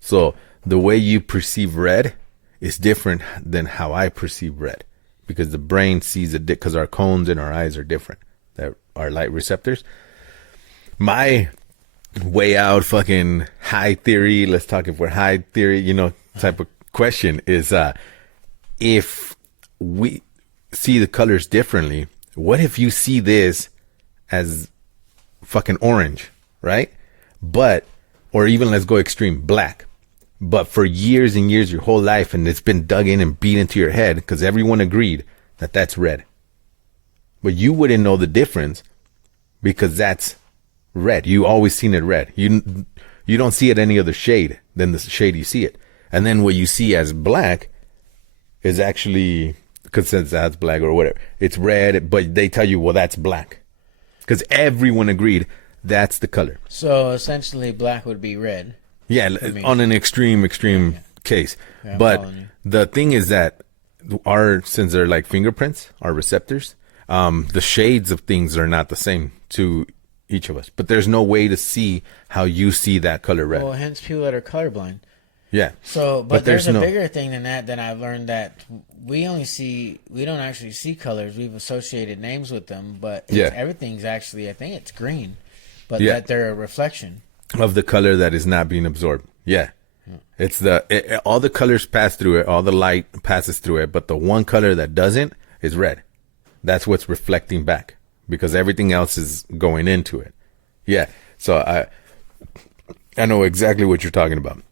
So the way you perceive red is different than how I perceive red, because the brain sees it because our cones in our eyes are different. That are light receptors. My way out fucking high theory, let's talk if we're high theory, type of question is if we see the colors differently, what if you see this as fucking orange, right? But, or even let's go extreme, black. But for years and years, your whole life, and it's been dug in and beat into your head because everyone agreed that that's red. But you wouldn't know the difference because that's red. You always seen it red. You don't see it any other shade than the shade you see it. And then what you see as black is actually, because that's black or whatever, it's red, but they tell you, well, that's black. Because everyone agreed that's the color. So essentially, black would be red. Yeah, me. on an extreme case. Yeah, I'm But following you. the thing is that since they're like fingerprints, our receptors, the shades of things are not the same to each of us. But there's no way to see how you see that color red. Well, hence people that are colorblind. Yeah. So, But but there's there's a no- bigger thing than that. That I've learned that we don't actually see colors. We've associated names with them, but Yeah. everything's actually, I think it's green, but Yeah. that they're a reflection. Of the color that is not being absorbed. Yeah. It's all the colors pass through it, all the light passes through it, but the one color that doesn't is red. That's what's reflecting back because everything else is going into it. Yeah. So I know exactly what you're talking about.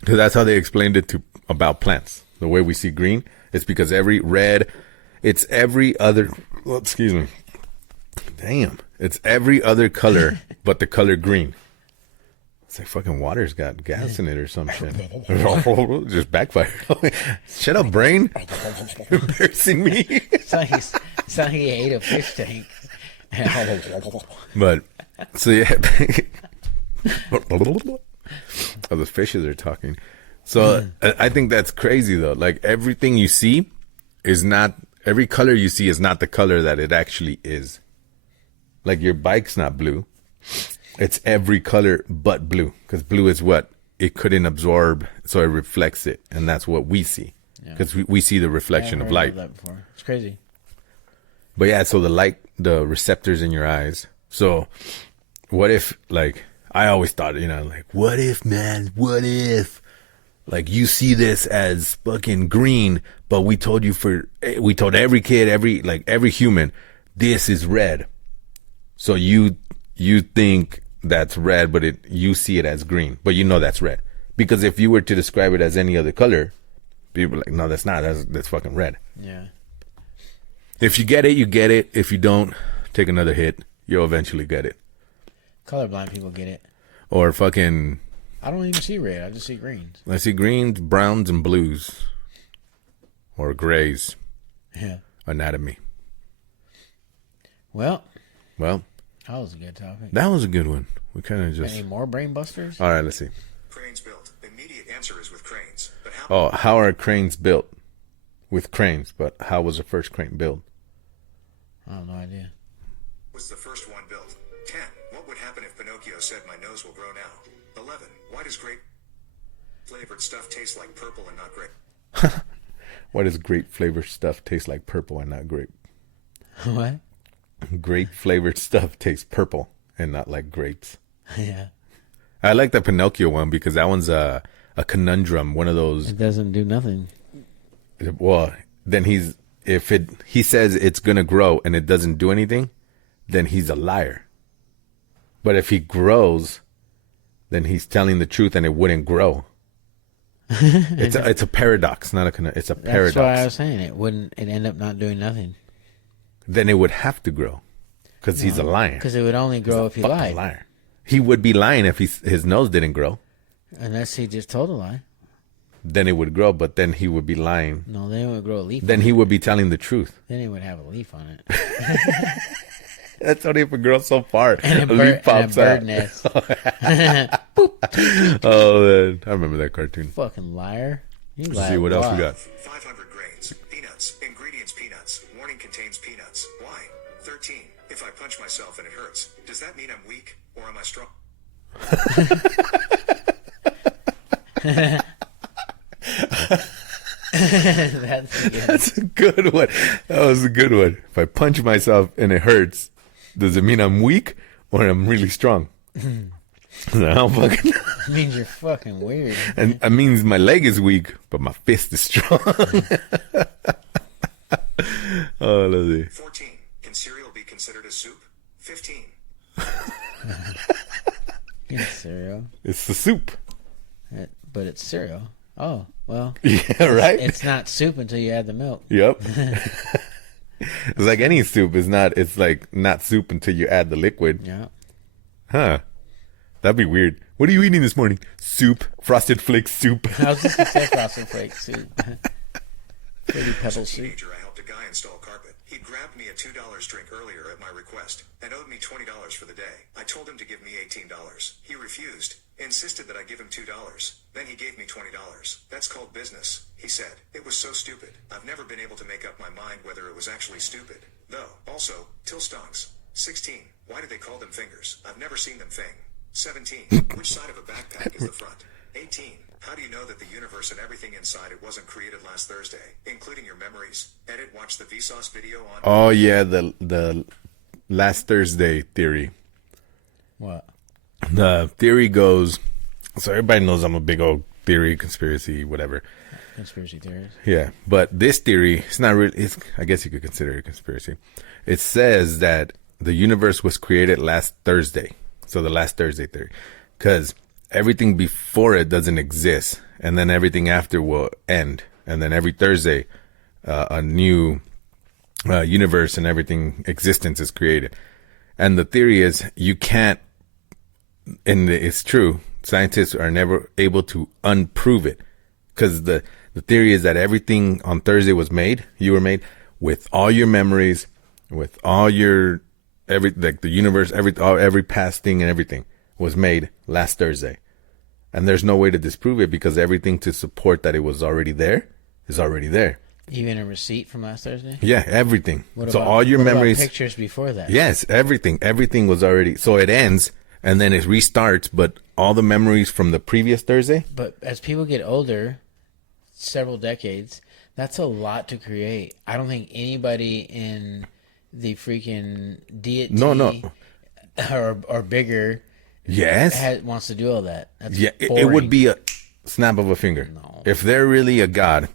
Because that's how they explained it about plants. The way we see green, it's because every other, well, excuse me. Damn. It's every other color but the color green. It's like fucking water's got gas in it or some shit. Just backfired. Shut up, brain. You're embarrassing me. It's like he ate a fish tank. But, so yeah. Oh, the fishes are talking. So I think that's crazy though. Like everything you see is not, every color you see is not the color that it actually is. Like your bike's not blue. It's every color but blue, because blue is what it couldn't absorb, so it reflects it, and that's what we see, because we see the reflection of light. That before. It's crazy. But yeah, so the light, the receptors in your eyes. So what if, like, I always thought, like, what if, like, you see this as fucking green, but we told every kid, every human, this is red. So you think that's red, but you see it as green, but that's red. Because if you were to describe it as any other color, people are like, no, that's not. That's fucking red. Yeah. If you get it, you get it. If you don't, take another hit. You'll eventually get it. Colorblind people get it. Or fucking... I don't even see red. I just see greens. I see greens, browns, and blues. Or grays. Yeah. Anatomy. Well... That was a good topic. That was a good one. We kind of just... Any more brain busters? All right, let's see. Cranes built. Immediate answer is with cranes. But how... how are cranes built? With cranes, but how was the first crane built? I have no idea. Was the first one built? 10. What would happen if Pinocchio said my nose will grow now? 11. Why does grape flavored stuff taste like purple and not grape? Why does grape flavored stuff taste like purple and not grape? What? Grape flavored stuff tastes purple and not like grapes. Yeah. I like the Pinocchio one because that one's a conundrum. One of those. It doesn't do nothing. Well, then he says it's gonna grow and it doesn't do anything, then he's a liar. But if he grows, then he's telling the truth and it wouldn't grow. It's a paradox, not a. It's a paradox. That's why I was saying it end up not doing nothing. Then it would have to grow, because he's a liar. Because it would only grow if he lied. Liar. He would be lying if his nose didn't grow. Unless he just told a lie. Then it would grow, but then he would be lying. No, then it would grow a leaf. Then he would be telling the truth. Then it would have a leaf on it. That's only if it grows so far. And a leaf pops bird out. nest. Oh man, I remember that cartoon. Fucking liar. Let's see what else we got. 500 grains. Peanuts. Ingredients peanuts. Warning contains peanuts. Why? 13. If I punch myself and it hurts, does that mean I'm weak or am I strong? That's a good one. That was a good one. If I punch myself and it hurts, does it mean I'm weak or I'm really strong? No, fucking. It means you're fucking weird. And it means my leg is weak, but my fist is strong. Oh, let's see. 14. Can cereal be considered a soup? 15. It's cereal. It's the soup. But it's cereal. Oh, well. Yeah, right? It's not soup until you add the milk. Yep. It's like any soup. It's like not soup until you add the liquid. Yeah. Huh. That'd be weird. What are you eating this morning? Soup. Frosted Flakes soup. I was just going to say Frosted Flakes soup. Fruity Pebble As a soup. teenager, I helped a guy install carpet. He grabbed me a $2 drink earlier at my request and owed me $20 for the day. I told him to give me $18. He refused, insisted that I give him $2. Then he gave me $20. That's called business, he said. It was so stupid. I've never been able to make up my mind whether it was actually stupid. Though, also, till stonks. 16. Why do they call them fingers? I've never seen them fing. 17. Which side of a backpack is the front? 18. How do you know that the universe and everything inside it wasn't created last Thursday, including your memories? Edit, watch the Vsauce video on... Oh, yeah, the last Thursday theory. What? The theory goes... So everybody knows I'm a big old theory, conspiracy, whatever. Conspiracy theories. Yeah, but this theory, it's not really. I guess you could consider it a conspiracy. It says that the universe was created last Thursday, so the last Thursday theory, because everything before it doesn't exist, and then everything after will end, and then every Thursday, a new universe and everything existence is created. And the theory is you can't, and it's true. Scientists are never able to unprove it, because the theory is that everything on Thursday was made. You were made with all your memories, with all your like the universe, every past thing and everything was made last Thursday, and there's no way to disprove it because everything to support that it was already there is already there. Even a receipt from last Thursday? Yeah, everything. What So about, all your what about memories, pictures before that? yes, everything was already. So it ends and then it restarts, but all the memories from the previous Thursday. But as people get older, several decades, that's a lot to create. I don't think anybody in the freaking deity No. or bigger Yes. wants to do all that. That's Yeah, it boring. would be a snap of a finger. No. If they're really a god,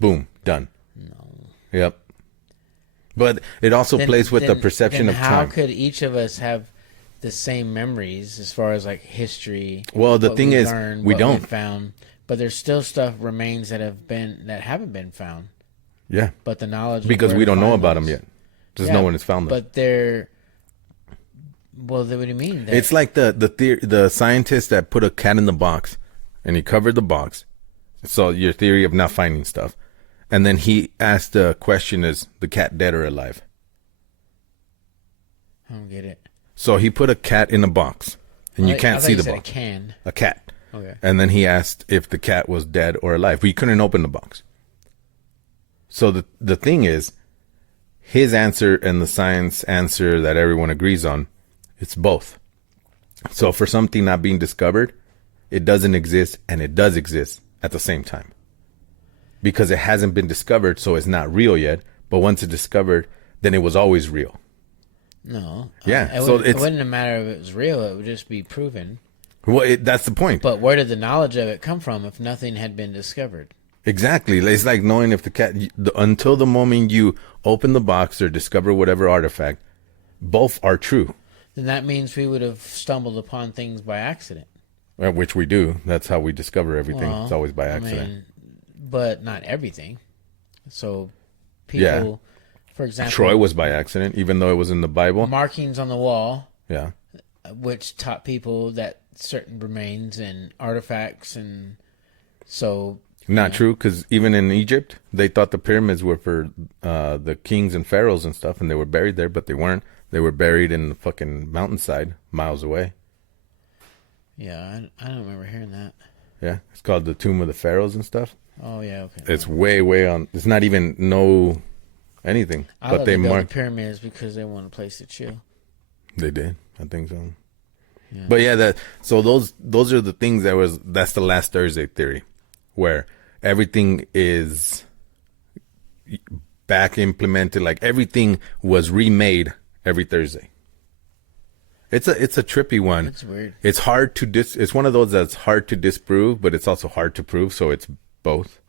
boom, done. No. Yep. But it also plays with the perception then of how time. could each of us have the same memories as far as like history? Well, the what thing we is, learned, we what don't. we've found, but there's still stuff remains that haven't been found. Yeah. But the knowledge of Because where we to don't know find about those- them yet. Just Yeah, no one has found them. But they're well. What do you mean? It's like the scientist that put a cat in the box, and he covered the box. So your theory of not finding stuff, and then he asked the question: is the cat dead or alive? I don't get it. So he put a cat in a box, and you I can't thought see you the said box. A can. A cat. Okay. And then he asked if the cat was dead or alive. But you couldn't open the box. So the thing is, his answer and the science answer that everyone agrees on, it's both. So for something not being discovered, it doesn't exist and it does exist at the same time. Because it hasn't been discovered, so it's not real yet. But once it's discovered, then it was always real. No. Yeah, It so wouldn't, it it's- wouldn't matter if it was real. It would just be proven. Well, that's the point. But where did the knowledge of it come from if nothing had been discovered? Exactly. It's like knowing if the cat, until the moment you open the box or discover whatever artifact, both are true. Then that means we would have stumbled upon things by accident. Which we do. That's how we discover everything. Well, It's always by I accident. mean, but not everything. So people, Yeah. for example, Troy was by accident, even though it was in the Bible. markings on the wall, Yeah. which taught people that certain remains and artifacts, and so Not true, because even in Egypt, they thought the pyramids were for the kings and pharaohs and stuff, and they were buried there, but they weren't. They were buried in the fucking mountainside, miles away. yeah, I don't remember hearing that. Yeah. It's called the Tomb of the Pharaohs and stuff. Oh yeah, okay. It's way on. It's not even no anything, I but thought they they built marked. the pyramids because they want a place to chill. They did. I think so. Yeah. But yeah, so those are the things that's the last Thursday theory, where everything is back implemented, like everything was remade every Thursday. It's a trippy one. It's weird. It's hard to it's one of those that's hard to disprove, but it's also hard to prove, so it's both.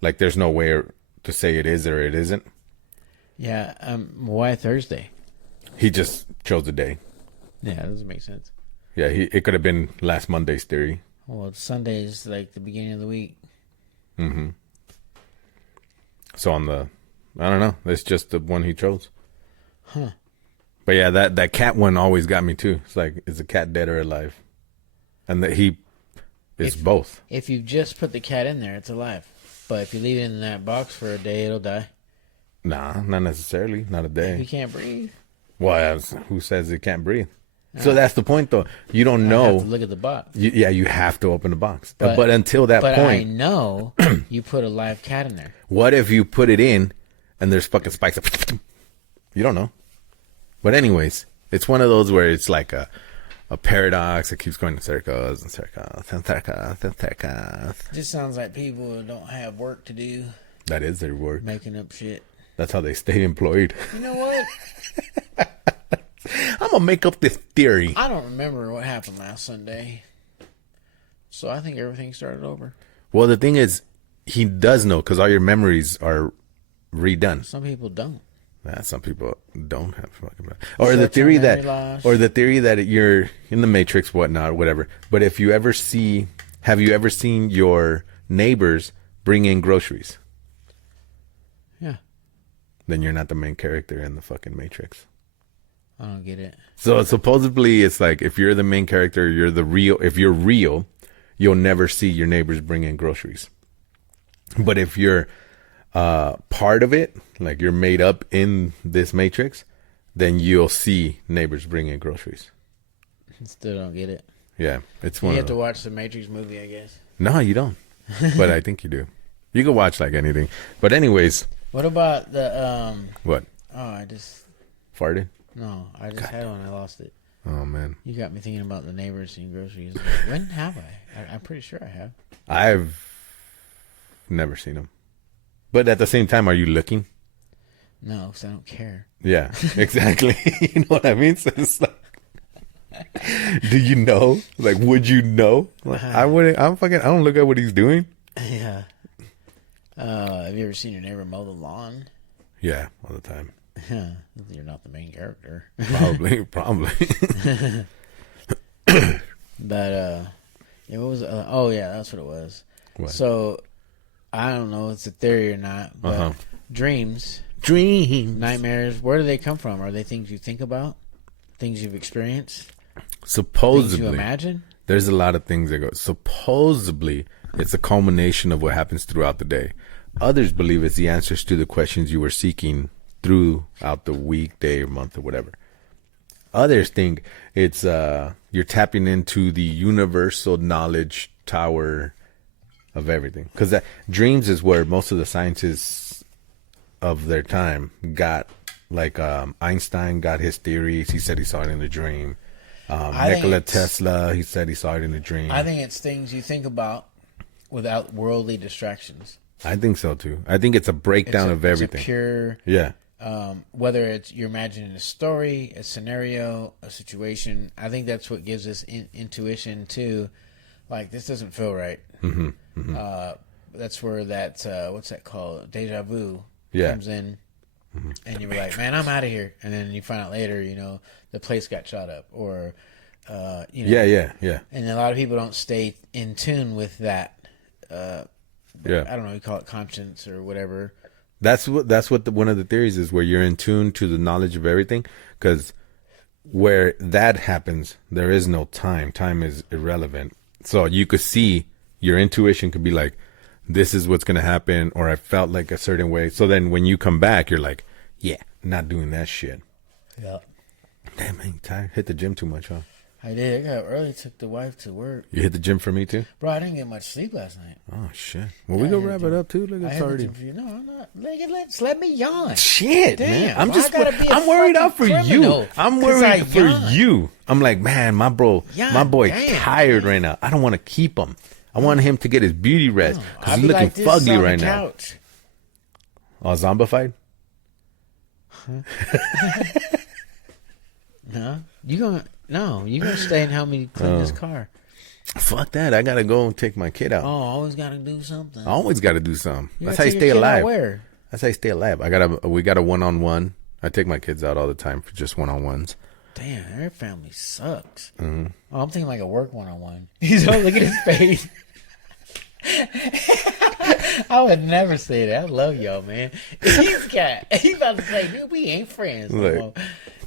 Like there's no way to say it is or it isn't. Yeah. Why Thursday? He just chose the day. Yeah, that doesn't make sense. Yeah, it could have been last Monday's theory. Well, Sunday's like the beginning of the week. So I don't know. It's just the one he chose. Huh. But yeah, that cat one always got me too. It's like, is the cat dead or alive? And that he is both. If you just put the cat in there, it's alive. But if you leave it in that box for a day, it'll die. Nah, not necessarily. Not a You day. can't breathe. Well, who says it can't breathe? So that's the point, though. You don't I know. have to look at the box. You have to open the box. But until that But I point, know you put a live cat in there. what if you put it in and there's fucking spikes? You don't know. But anyways, it's one of those where it's like a paradox. It keeps going in circles and circles and circles and circles. It just sounds like people who don't have work to do, That is their work. making up shit. That's how they stay employed. You know what? I'm gonna make up this theory. I don't remember what happened last Sunday. So I think everything started over. Well, the thing is, he does know because all your memories are redone. Some people don't. Some people don't have fucking. Or the theory that you're in the Matrix, whatnot, whatever. But if you ever have you ever seen your neighbors bring in groceries? Yeah. Then you're not the main character in the fucking Matrix. I don't get it. So supposedly it's like if you're the main character, if you're real, you'll never see your neighbors bring in groceries. But if you're part of it, like you're made up in this Matrix, then you'll see neighbors bring in groceries. Still don't get it. Yeah, it's one. You have to watch the Matrix movie, I guess. No, you don't. But I think you do. You can watch like anything. But anyways. What about the What? Oh, I just farted. No, I just had one. I lost it. Oh man. You got me thinking about the neighbors and groceries. When have I? I'm pretty sure I have. I've never seen them. But at the same time, are you looking? No, because I don't care. Yeah, exactly. You know what I mean? So it's like, do you know? Like, would you know? Like, I wouldn't. I don't look at what he's doing. Yeah. Have you ever seen your neighbor mow the lawn? Yeah, all the time. You're not the main character. Probably. But it was. Oh yeah, that's what it was. What? So I don't know if it's a theory or not, but dreams, nightmares. Where do they come from? Are they things you think about? Things you've experienced? Supposedly, things you imagine? There's a lot of things that go. Supposedly, it's a culmination of what happens throughout the day. Others believe it's the answers to the questions you were seeking throughout the week, day, or month, or whatever. Others think it's you're tapping into the universal knowledge tower of everything. Because dreams is where most of the scientists of their time got, like Einstein got his theories. He said he saw it in a dream. Nikola Tesla, he said he saw it in a dream. I think it's things you think about without worldly distractions. I think so too. I think it's a breakdown of everything. It's a pure, yeah. Whether it's you're imagining a story, a scenario, a situation. I think that's what gives us intuition too. Like, this doesn't feel right. Mm-hmm, mm-hmm. That's where that what's that called? Deja vu comes in, and you're like, man, I'm out of here. And then you find out later, the place got shot up, or yeah. And a lot of people don't stay in tune with that. Yeah, I don't know. You call it conscience or whatever. That's what one of the theories is, where you're in tune to the knowledge of everything. Because where that happens, there is no time. Time is irrelevant. So you could see your intuition could be like, this is what's going to happen, or I felt like a certain way. So then when you come back, you're like, yeah, not doing that shit. Yeah. Damn, man, you tired? Hit the gym too much, huh? I did. I got up early, took the wife to work. You hit the gym for me too? Bro, I didn't get much sleep last night. Oh, shit. Well, we go wrap it up too. Look, it's already. No, I'm not. Let me yawn. Shit, damn, man. I'm worried out for you. I'm worried for you. I'm like, man, my boy tired right now. I don't want to keep him. I want him to get his beauty rest because he's looking fugly right now. Couch. Oh, zombified? No, you're gonna stay and help me clean this car. Fuck that. I gotta go and take my kid out. Oh, always gotta do something. I always gotta do something. That's how you stay alive. Where? That's how you stay alive. We got a one-on-one. I take my kids out all the time for just one-on-ones. Damn, their family sucks. Mm-hmm. Oh, I'm thinking like a work one-on-one. He's all look at his face. I would never say that. I love y'all, man. He's about to say, dude, we ain't friends no more.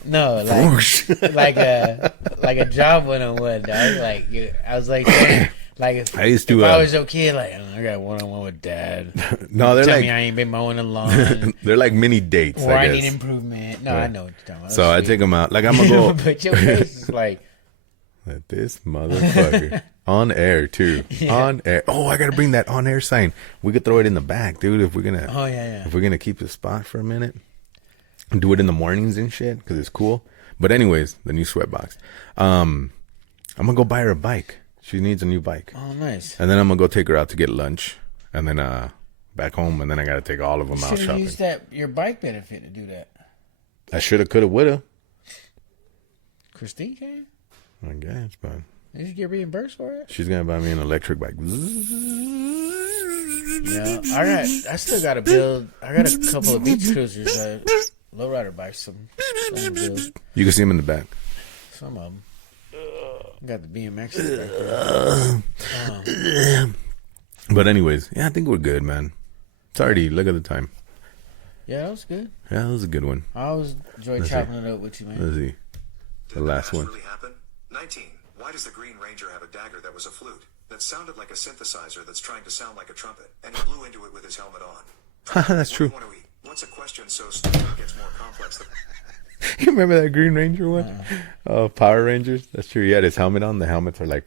No, like a job one-on-one, dog. Like, I was like, if I used to. I was your kid, like, I got one-on-one with dad. No, they're Tell like, me I ain't been mowing the lawn. They're like mini dates. Or I guess. need improvement. No, I know what you're talking about. So I take them out. Like, I'm gonna go. But your face is like, this motherfucker on air too. Yeah. On air. Oh, I gotta bring that on air sign. We could throw it in the back, dude. If we're gonna. Oh yeah. If we're gonna keep the spot for a minute. Do it in the mornings and shit because it's cool. But anyways, the new sweatbox. I'm gonna go buy her a bike. She needs a new bike. Oh, nice. And then I'm gonna go take her out to get lunch, and then back home, and then I gotta take all of them out shopping. You should have used your bike benefit to do that. I shoulda, coulda, woulda. Christine can? I guess, but Did you get reimbursed for it? She's gonna buy me an electric bike. Yeah, I still got to build. I got a couple of beach cruisers, lowrider bikes. Some build. You can see them in the back. Some of them. Got the BMX in the back. But anyways, yeah, I think we're good, man. It's already, look at the time. Yeah, that was good. Yeah, that was a good one. I always enjoy chopping it up with you, man. Let's see. The last one. Really happen? 19. Why does the Green Ranger have a dagger that was a flute that sounded like a synthesizer that's trying to sound like a trumpet, and he blew into it with his helmet on? That's true. What do we want to eat? What's a question so stupid it gets more complex than... You remember that Green Ranger one? Oh, Power Rangers. That's true. He had his helmet on. The helmets are like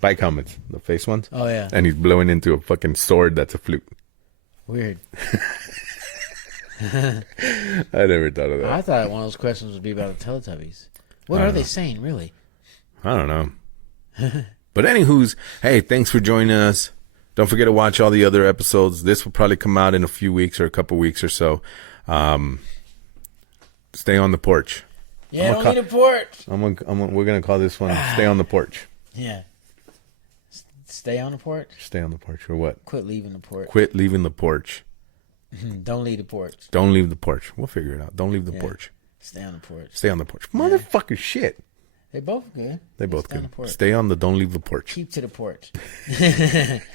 bike helmets, the face ones. Oh yeah. And he's blowing into a fucking sword that's a flute. Weird. I never thought of that. I thought one of those questions would be about the Teletubbies. What are they saying, really? I don't know. But anywho's, hey, thanks for joining us. Don't forget to watch all the other episodes. This will probably come out in a few weeks or a couple weeks or so. Stay on the porch. Yeah, don't need a porch. We're gonna call this one "Stay on the Porch." Yeah. Stay on the porch. Stay on the porch or what? Quit leaving the porch. Quit leaving the porch. Don't leave the porch. Don't leave the porch. We'll figure it out. Don't leave the porch. Stay on the porch. Stay on the porch. Motherfucker, shit. They both good. They both Stay on good. the porch. Stay on the. Don't leave the porch. Keep to the porch.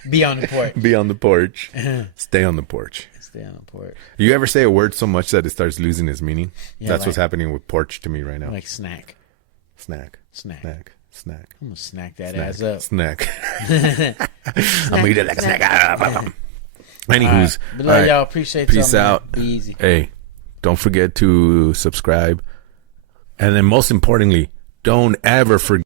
Be on the porch. Be on the porch. Stay on the porch. Stay on the porch. You ever say a word so much that it starts losing its meaning? Yeah, That's like- what's happening with porch to me right now. Like snack. Snack. Snack. Snack. Snack. I'm gonna snack that Snack. ass up. Snack. I'm gonna eat it like a snack. Anywho's, But all right. y'all appreciate Peace y'all, man. out. Be easy. Hey, don't forget to subscribe. And then most importantly, don't ever forget